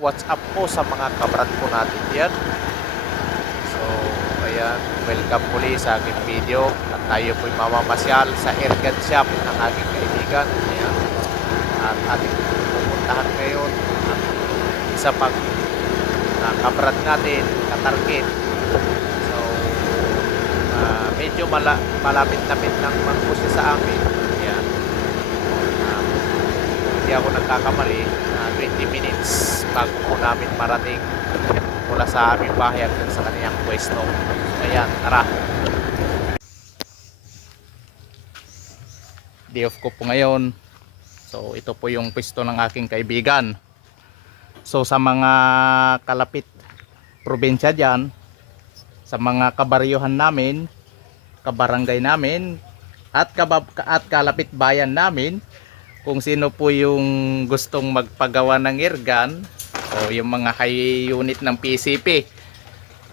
what's up po sa mga kabrad po natin yan. So, ayan, welcome muli sa aking video at tayo po'y mamamasyal sa airgun shop ng aking kaibigan. Ayan, at ating pupuntahan ngayon ang isa pang kabrad natin, katarget. So, medyo malapit-lapit lang man po siya sa amin. Ayan, hindi ako nagkakamali, 20 minutes bago po namin marating mula sa aming bahay hanggang sa kaniyang pwesto. Ayan, tara. Day off ko po ngayon. So ito po yung pwesto ng aking kaibigan. So sa mga kalapit probinsya dyan, sa mga kabaryuhan namin, kabarangay namin, at kalapit bayan namin, kung sino po yung gustong magpagawa ng airgun o yung mga high unit ng PCP,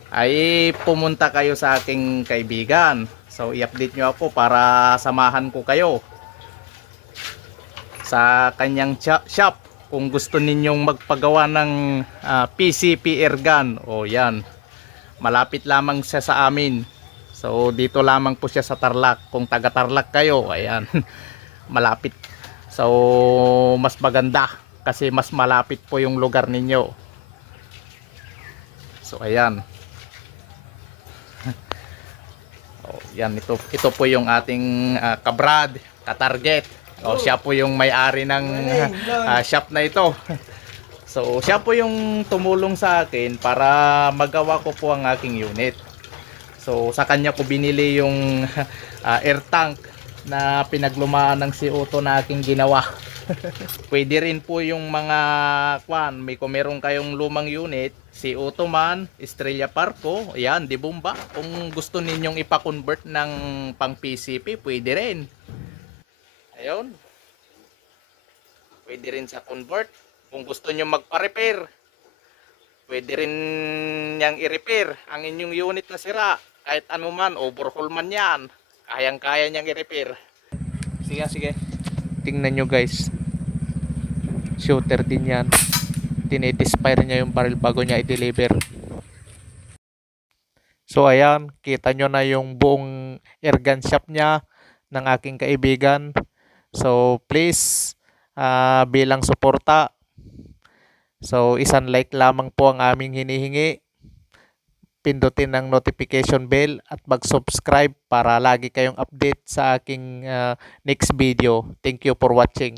ay pumunta kayo sa aking kaibigan. So i-update nyo ako para samahan ko kayo sa kanyang shop kung gusto ninyong magpagawa ng PCP airgun. O yan, malapit lamang siya sa amin. So dito lamang po siya sa Tarlac. Kung taga Tarlac kayo, ayan, malapit. So mas maganda kasi mas malapit po yung lugar ninyo. So ayan. Oh, yan, ito po yung ating kabrad, katarget. Oh, siya po yung may-ari ng shop na ito. So siya po yung tumulong sa akin para magawa ko po ang aking unit. So sa kanya ko binili yung air tank na pinaglumaan ng CO2 na aking ginawa. Pwede rin po yung mga kung meron kayong lumang unit, CO2 man, Estrella Parco, ayan, di bomba. Kung gusto ninyong ipa-convert ng pang PCP, pwede rin. Ayun. Pwede rin sa convert. Kung gusto niyo magpa-repair, pwede rin niyang i-repair ang inyong unit na sira. Kahit ano man, overhaul man yan, kayang-kaya niyang i-repair. Sige. Tingnan nyo guys. Shooter din yan. Tinidespire niya yung barrel bago niya i-deliver. So ayan, kita nyo na yung buong airgun shop niya ng aking kaibigan. So please, bilang suporta, so isang like lamang po ang aming hinihingi. Pindutin ang notification bell at mag-subscribe para lagi kayong update sa aking next video. Thank you for watching.